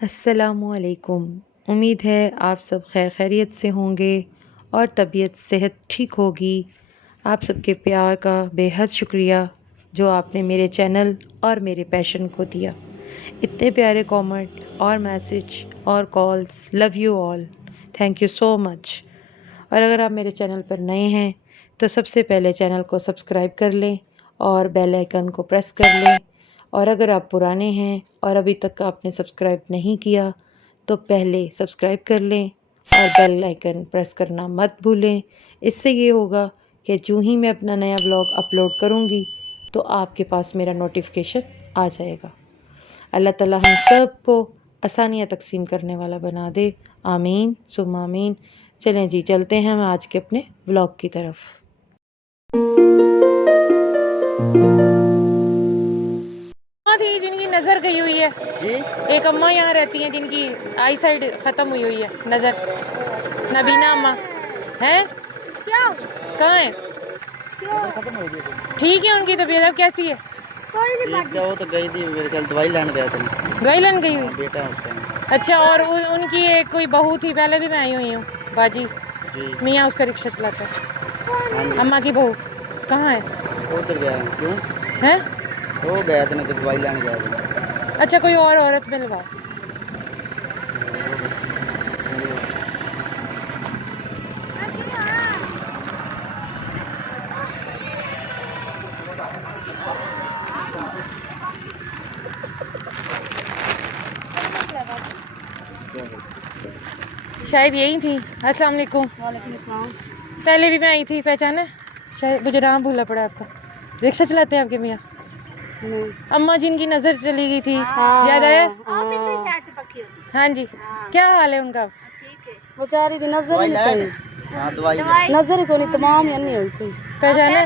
अस्सलामुअलैकुम। उम्मीद है आप सब खैर खैरियत से होंगे और तबीयत सेहत ठीक होगी। आप सबके प्यार का बेहद शुक्रिया जो आपने मेरे चैनल और मेरे पैशन को दिया। इतने प्यारे कमेंट और मैसेज और calls, love you all, thank you so much. और अगर आप मेरे चैनल पर नए हैं तो सबसे पहले चैनल को सब्सक्राइब कर लें और बेल आइकन को प्रेस कर लें। और अगर आप पुराने हैं और अभी तक आपने सब्सक्राइब नहीं किया तो पहले सब्सक्राइब कर लें और बेल आइकन प्रेस करना मत भूलें। इससे ये होगा कि जो ही मैं अपना नया व्लॉग अपलोड करूँगी तो आपके पास मेरा नोटिफिकेशन आ जाएगा। अल्लाह ताला हम सब को आसानियाँ तकसीम करने वाला बना दे। आमीन सुम्मा आमीन। चलें जी, चलते हैं हम आज के अपने व्लॉग की तरफ। थी जिनकी नज़र गई हुई है जी? एक अम्मा यहाँ रहती हैं जिनकी आई साइड ख़त्म हुई हुई है, नज़र। नबीना अम्मा हैं? क्या कहाँ है? ठीक है उनकी तबीयत अब कैसी है? कोई नहीं बात। वो तो गई थी मेरे ख्याल दवाई लेने गया था। दवाई लेने गई हुई बेटा उसका। अच्छा, और उनकी एक कोई बहू थी, पहले भी मैं आई हुई हूँ, बाजी मियाँ, उसका रिक्शा चलाता है। अम्मा की बहू कहाँ है? वो उधर गया। क्यों है? वो गया था, मैं तो दवाई लेने गया था। अच्छा, कोई और औरत मिलवाओ। शायद यही थी। अस्सलाम वालेकुम। वालेकुम अस्सलाम। पहले भी मैं आई थी, पहचाना? शायद मुझे नाम भूला पड़ा आपका। रिक्शा चलाते हैं आपके मियाँ? अम्मा जिनकी नजर चली गई थी, याद आया? हाँ जी। क्या हाल है उनका? बेचारी की नजर ही नहीं सही, नजर ही कोनी तमाम नहीं हुई पहचाना।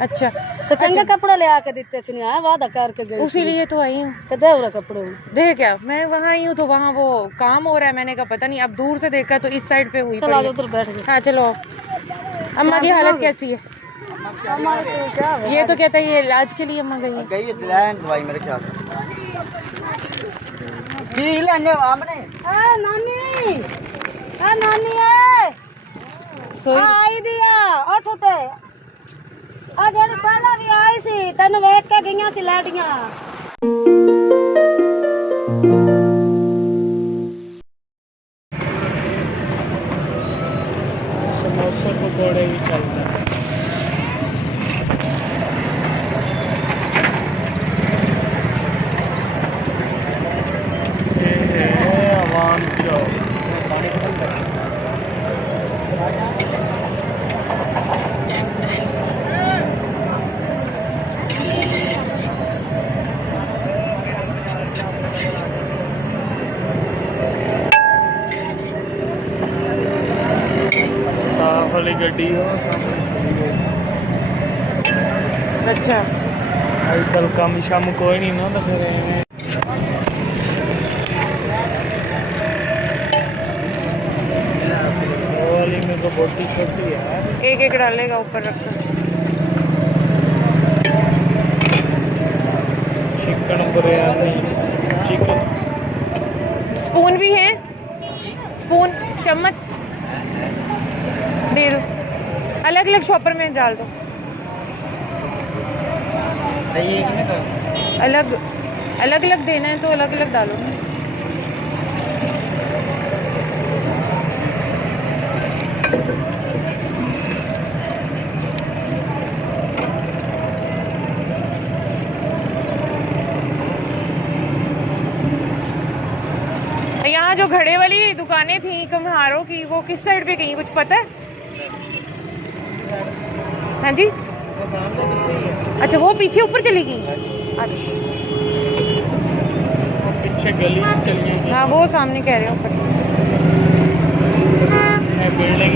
अच्छा, तो चंगे कपड़े ले आके देते सुनिया, वादा करके गई, उसी लिए तो आई हूँ। कपड़े दे क्या? मैं वहाँ आई हूँ तो वहाँ वो काम हो रहा है, मैंने कहा पता नहीं, अब दूर से देखा तो इस साइड पे हुई। चलो उधर बैठ गए। हाँ चलो। अम्मा की हालत कैसी है? ये तो कहता है ये इलाज के लिए अम्मा गई है दवाई मेरे ख्याल नानी है आई दिया उठते आज पहला भी आई सी तेन वेख के गई सी लाडियां। समोसा पकौड़े भी चलता है। वाली गड्डी हो अच्छा, आजकल कम शम कोई नहीं ना, तो फिर वाली में तो बोटी छोटी है, एक एक डालेगा ऊपर रखकर। चिकन बिरयानी, चिकन स्पून भी है, स्पून चम्मच दे दो, अलग अलग शॉपर में डाल दो। अलग अलग अलग देना है तो अलग अलग डालो ना। यहाँ जो घड़े वाली दुकानें थी कम्हारों की, वो किस साइड पे गई, कुछ पता है? हाँ जी, अच्छा वो पीछे ऊपर चली गई। अच्छा पीछे गली चली गई। हाँ वो सामने कह रहे हो ऊपर। बिल्डिंग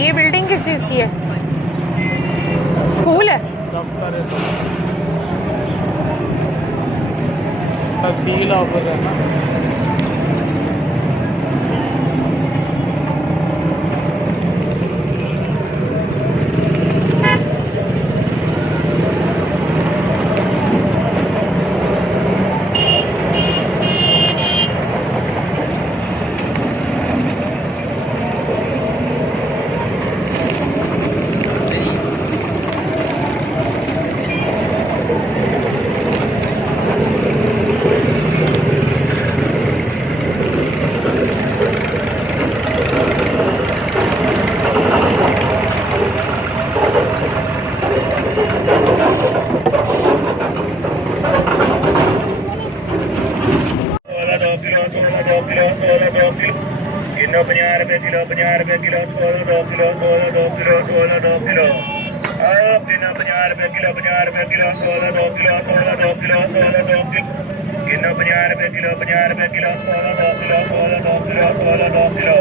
ये बिल्डिंग किस चीज की है? स्कूल है, दफ्तर है, तहसील ऑफिस है ना। Kilo 16 2 kilo 16 2 kilo 16 2 kilo kilo 50 रुपए kilo 16 2 kilo 16 2 kilo 16 2 kilo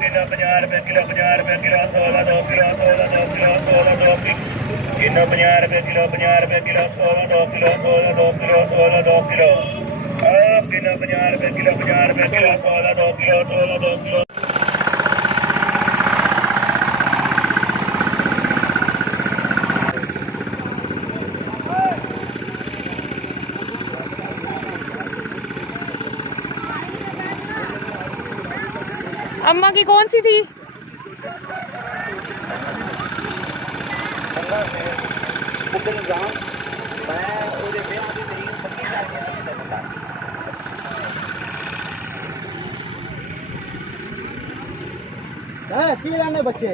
kilo 50 रुपए किलो 50 रुपए किलो 16 2 किलो 16 2 किलो 16 2 किलो 50 रुपए किलो 50 रुपए kilo 16 2 kilo 16 2 kilo 16 2 kilo kilo 50 रुपए किलो 50 रुपए किलो 16 2 किलो 16 2 किलो अम्मा की कौन सी थी? बच्चे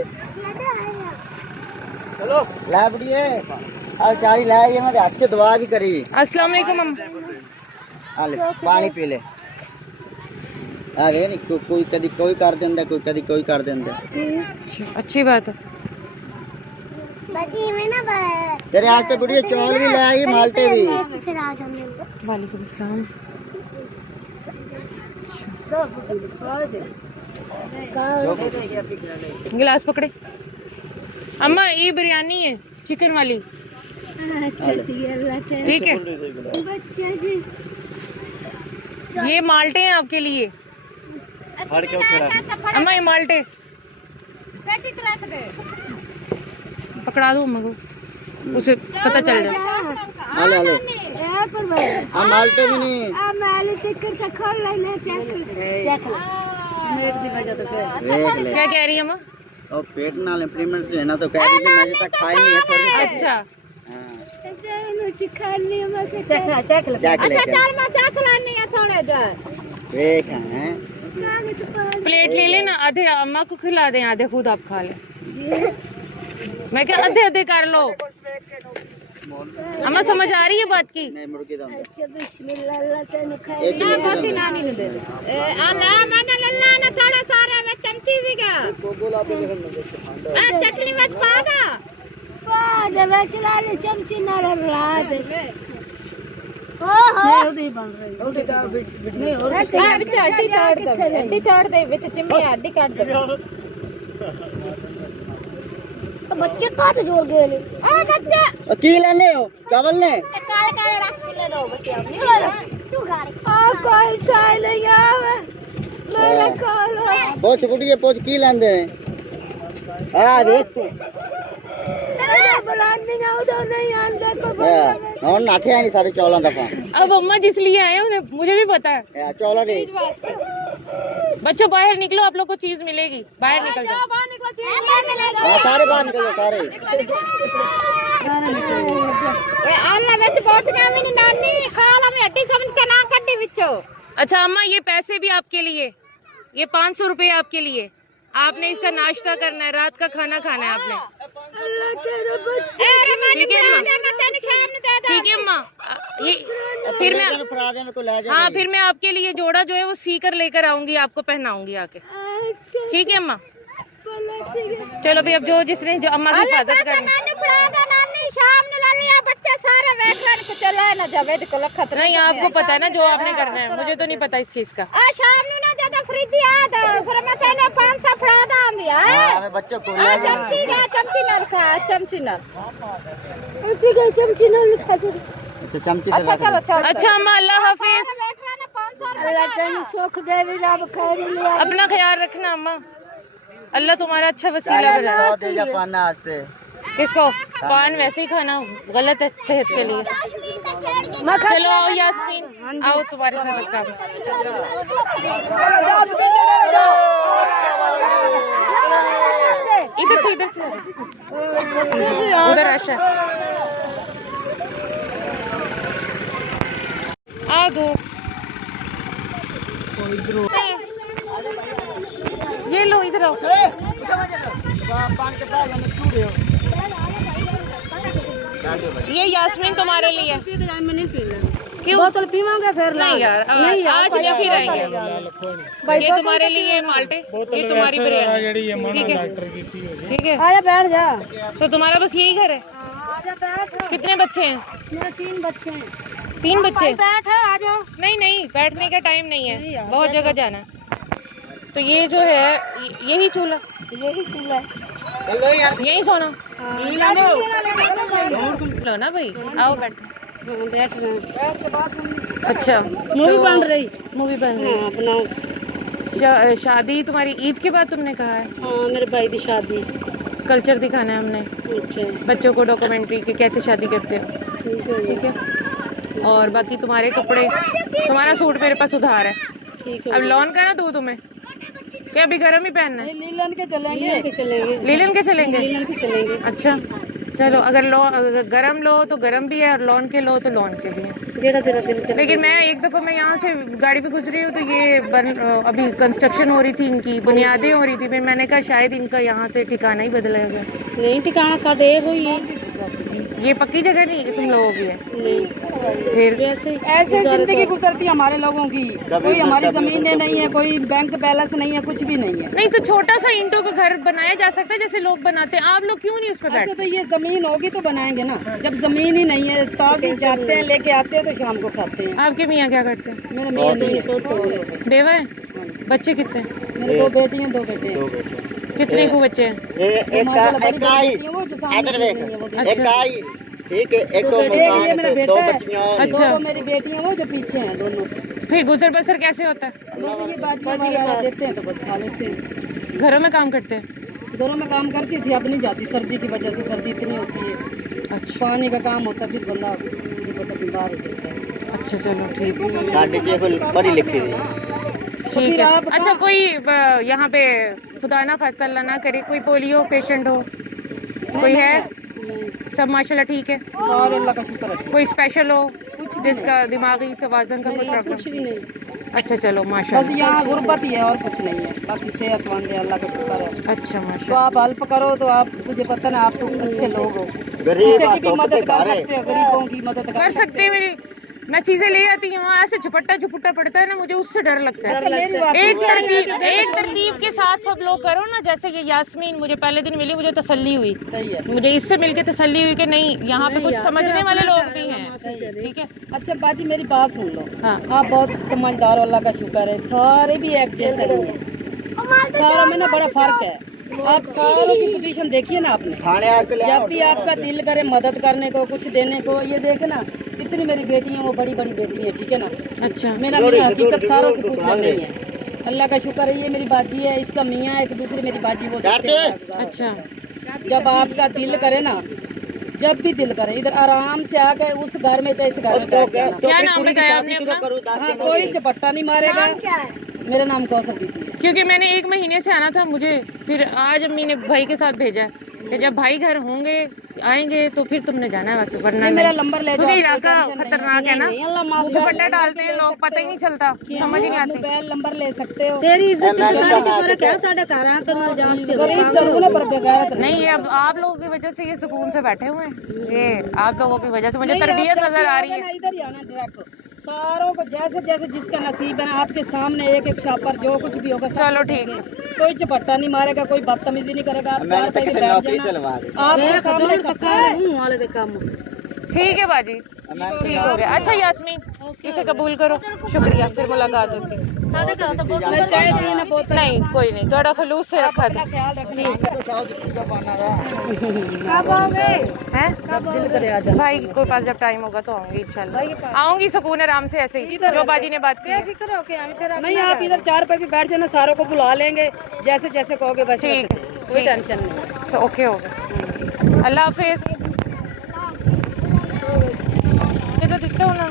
चलो लै बुढ़िए आज चारी लै ये मेरे हाथ से दुआ भी करी। अस्सलाम वालेकुम अम्मा। ले पानी पी ले। अरे नहीं कोई कदी कोई कर देंदा कोई कदी कोई कर देंदा। अच्छी बात है। तेरे आज तो बुढ़िए चौल भी ले आई माल्टे भी। वालेकुम अस्सलाम। गिलास पकड़े। अम्मा ये बिरयानी है चिकन वाली। ठीक है ये माल्टे हैं आपके लिए। अम्मा ये माल्टे पकड़ा दो अम्मा को उसे पता चल जाए। माल्टे भी नहीं क्या कह रही है अम्मा? और पेट नाल इंप्लीमेंट लेना तो कह रही थी मैं तक खाई नहीं है थोड़ी। अच्छा देख हैं प्लेट ले लेना आधे अम्मा को खिला दें आधे खुद आप खा लें। मैं क्या आधे आधे कर लो। अम्मा समझ आ रही है बात की? नहीं मुर्गी दम चटनी में चमची बच्चे का तो जोर गए ले बच्चे की लेने हो चावल ने काले काले रसगुल्ले लो बच्चे अब नहीं लो तू खा रही आ कोई साई नहीं आवे ले खा लो पोछ बुढ़िए पोछ की लेंदे आ देख तेरा बुलाने का उधर नहीं आंदा को और नाठे आई सारे चौलों दफा। अब अम्मा जिस लिए आए उन्हें मुझे भी पता है। चौला नहीं बच्चों बाहर निकलो आप लोग को चीज मिलेगी बाहर निकल जाओ। सारे बाहर निकलो सारे। अच्छा अम्मा ये पैसे भी आपके लिए ये 500 रुपए आपके लिए। आपने इसका नाश्ता करना है रात का खाना खाना है आपने। ठीक है अम्मा ये फिर मैं हाँ फिर मैं आपके लिए जोड़ा जो है वो सी कर लेकर आऊंगी आपको पहनाऊंगी आके। ठीक है अम्मा चलो भाई अब जो जिसने जो अम्मा की हिफाजत करनी नहीं आपको पता है ना जो आपने करना है मुझे तो नहीं पता इस चीज का। अच्छा अम्मा अल्लाह हाफिज। अपना ख्याल रखना अम्मा अल्लाह तुम्हारा अच्छा वसीला बनाए। किसको पान वैसे ही खाना गलत है सेहत के लिए। चलो आओ यास्मीन आओ तुम्हारे साथ काम। इधर से उधर आशा आ दो ये लो इधर आओ। ये यास्मीन तुम्हारे लिए क्यों बोतल पीवांगे फिर नहीं यार आज नहीं फिर आएंगे। ये तुम्हारे लिए माल्टे ये तुम्हारी बिरयानी ठीक है ठीक है आजा बैठ जा। तो तुम्हारा बस यही घर है कितने बच्चे हैं? मेरे 3 बच्चे हैं। 3 बच्चे? बैठ है, आ जाओ। नहीं नहीं, बैठने का टाइम नहीं है, बहुत जगह जाना है। तो ये जो है यही चूल्हा, यही चूल्हा है। चलो यार यही सोना लो लो ना भाई, आओ बैठ। बैठ रहे हैं। अच्छा, मूवी बन रही। मूवी बन रही हाँ बनाओ। शादी तुम्हारी ईद के बाद तुमने कहा है? हाँ मेरे भाई की शादी। कल्चर दिखाना है हमने, अच्छा बच्चों को डॉक्यूमेंट्री के कैसे शादी करते हो। ठीक है ठीक है, और बाकी तुम्हारे कपड़े, तुम्हारा सूट मेरे पास उधार है। ठीक अब लॉन का ना दूँ तुम्हें, क्या अभी गर्म ही पहनना है? लीलन के चलेंगे। लीलन के चलेंगे? लीलन के चलेंगे। अच्छा चलो, अगर गरम लो तो गरम भी है, और लॉन के लो तो लॉन के भी है। जेड़ा तेरा दिल करे। लेकिन मैं एक दफ़ा मैं यहाँ से गाड़ी पे गुजरी हूँ तो ये अभी कंस्ट्रक्शन हो रही थी, इनकी बुनियादें हो रही थी, फिर मैंने कहा शायद इनका यहाँ से ठिकाना ही बदला गया। नहीं ठिकाना साढ़े हुई है। ये पक्की जगह नहीं तुम लोगों की है? नहीं फिर वैसे ऐसे जिंदगी गुजरती है हमारे लोगों की। कोई हमारी जमीनें नहीं है, कोई बैंक बैलेंस नहीं है, कुछ भी नहीं है। नहीं तो छोटा सा ईंटों का घर बनाया जा सकता है जैसे लोग बनाते हैं, आप लोग क्यों नहीं उस पर अच्छा बैठते? तो ये जमीन होगी तो बनाएंगे ना। जब जमीन ही नहीं है, ताज़ी जाते हैं लेके आते हैं तो शाम को खाते हैं। आपके मियाँ क्या करते हैं? मेरे मियाँ नहीं, बेवा है? बच्चे कितने हैं? मेरे 2 बेटी हैं 2 बेटे हैं। कितने को बच्चे हैं? एक आई वो जो सामने इधर खड़ी है, वो देख, एक आई ठीक है, एक दो बेटे हैं, ये मेरा तो बेटा दो है। बच्चियां और हैं। अच्छा। दो मेरी बेटी हैं, वो जो पीछे हैं दोनों। फिर गुजर बसर कैसे होता है? बस ये बाजी वगैरह देते हैं तो बस खा लेते हैं। घरों में काम करते हैं? घरों में काम करती थी, अब नहीं जाती सर्दी की वजह से। सर्दी इतनी होती है, अच्छा पानी का काम होता है, फिर बंदा बीमार हो जाता है। अच्छा, चलो ठीक है। साढ़े छह को पढ़ी लिखी थी। ठीक है। आप अच्छा, कोई यहाँ पे खुदा ना खास्ता अल्लाह ना करे कोई पोलियो पेशेंट हो, कोई है? सब माशाल्लाह ठीक है? और अल्लाह का शुक्र है। कोई स्पेशल हो जिसका दिमागी तवाज़ुन का कोई प्रॉब्लम? कुछ भी नहीं, अच्छा चलो बस माशाल्लाह। यहाँ गुर्बत ही है और कुछ नहीं है। बाकी सेहतमंद है, अल्लाह का शुक्र है। अच्छा तो माशाल्लाह। आप हेल्प करो तो आप, तुझे पता ना, आप तो अच्छे लोग हो, गरीब किसी की भी तो मदद कर है। सकते हो, गरीबों की मदद कर सकते हैं मेरी, मैं चीजें ले आती हूँ, ऐसे झपट्टा झुपट्टा पड़ता है ना, मुझे उससे डर लगता है। अच्छा, मेरी बात एक तरतीब के साथ सब लोग करो ना, जैसे ये यास्मीन मुझे पहले दिन मिली, मुझे तसल्ली हुई, सही है। मुझे इससे मिलके तसल्ली हुई कि नहीं यहाँ पे कुछ समझने वाले लोग भी हैं। ठीक है, अच्छा बाजी मेरी बात सुन लो। हाँ आप बहुत समझदार हो, अल्लाह का शुक्र है। सारे भी एक जैसे नहीं है, सारों में ना बड़ा फर्क है। आप सारों की पोजीशन देखिए ना आपने। खाने आके ले आओ। जब भी आपका दिल करे मदद करने को, कुछ देने को, ये देखे ना कितनी मेरी बेटी है, वो बड़ी बड़ी बेटी है, ठीक है ना। अच्छा मेरा मियाँ हकीकत सारों से पूछना नहीं है, अल्लाह का शुक्र है। ये मेरी बाजी है, इसका मियाँ, एक दूसरी मेरी बाजी, वो अच्छा जब आपका दिल करे ना, जब भी दिल करे, इधर आराम से आके उस घर में, चाहे इस घर में बैठ जाना। क्या नाम बताया आपने अपना? हाँ, कोई चपट्टा नहीं मारेगा। मेरा नाम कौसर बीबी है। क्योंकि मैंने 1 महीने से आना था मुझे, फिर आज अम्मी ने भाई के साथ भेजा है कि जब भाई घर होंगे आएंगे तो फिर तुमने जाना है, वैसे वरना मेरा नहीं। नंबर ले क्योंकि जाओ, इलाका कोई टेंशन खतरनाक है ना, झपट्टा डालते हैं लोग, पता ही नहीं चलता, समझ ही नहीं आती। मोबाइल नंबर ले सकते हो। तेरी इज्जत गरीब जरूर है पर बेगैरत नहीं। नहीं, अब आप लोगों की वजह से ये सुकून से बैठे हुए हैं, ये आप लोगों की वजह से मुझे तरबियत नजर आ रही है। इधर ही आना डायरेक्ट, सारों को जैसे जैसे जिसका नसीब है ना, आपके सामने एक एक छापर, जो कुछ भी होगा चलो ठीक है। कोई चपट्टा नहीं मारेगा, कोई बदतमीजी नहीं करेगा। आप मैंने तो किसी नौकरी चलवा दी। आपके सामने सबका वाले काम। ठीक है बाजी, ठीक हो गया। अच्छा यास्मीन, इसे कबूल करो, शुक्रिया, फिर मुलाकात होती है। चाय पी ना बोतल। नहीं कोई नहीं, थोड़ा खलूस से रखा था। ख्याल रखना। ठीक कब आओगे? है जब दिल करे आ जाओ। भाई के पास जब टाइम होगा तो आऊंगी इंशाल्लाह, आऊंगी सुकून आराम से, ऐसे ही जो बाजी ने बात की है। नहीं, आप इधर 4 पे भी बैठ जाना, सारों को बुला लेंगे, जैसे जैसे कहोगे वैसे ठीक वैसे। है, कोई ठीक। टेंशन नहीं। तो ओके हो गया, अल्लाह हाफिज। किधर दिखता हूँ ना,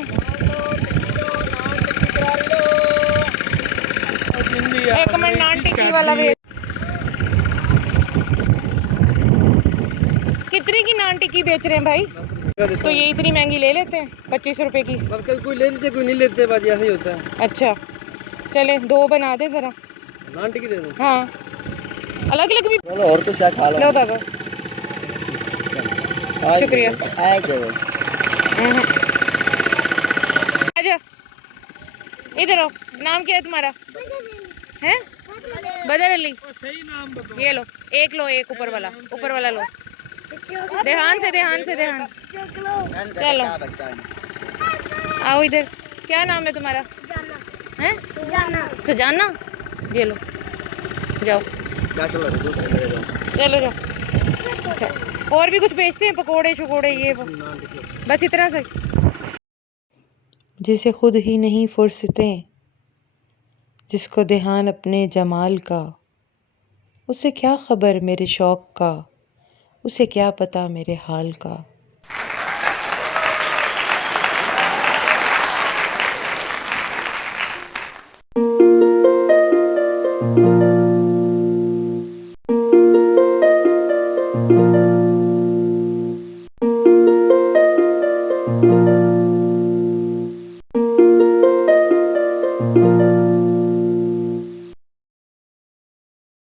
एक मिनट, नान टिक्की वाला वेट। कितने की नान टिक्की बेच रहे हैं भाई? तो ये इतनी महंगी ले लेते हैं 25 रुपए की? कोई ले लेते कोई नहीं लेते, बाजी ऐसे ही होता है। अच्छा चले 2 बना दे जरा। नान टिक्की दे दो। हाँ अलग अलग भी। चलो और कुछ खा लो। लो बाबा, शुक्रिया। आजा इधर आओ, नाम क्या है तुम्हारा? हैं बदर अली? ये लो, एक लो, एक ऊपर वाला लो, ध्यान से ध्यान से ध्यान। चलो बच्चा है आओ इधर। क्या नाम है तुम्हारा? हैं? सजाना। ये लो जाओ क्या चलो चलो जाओ। अच्छा, और भी कुछ बेचते हैं पकोड़े शकोड़े ये वो, बस इतना से। जिसे खुद ही नहीं फुर्सतें, जिसको ध्यान अपने जमाल का, उसे क्या खबर मेरे शौक का, उसे क्या पता मेरे हाल का।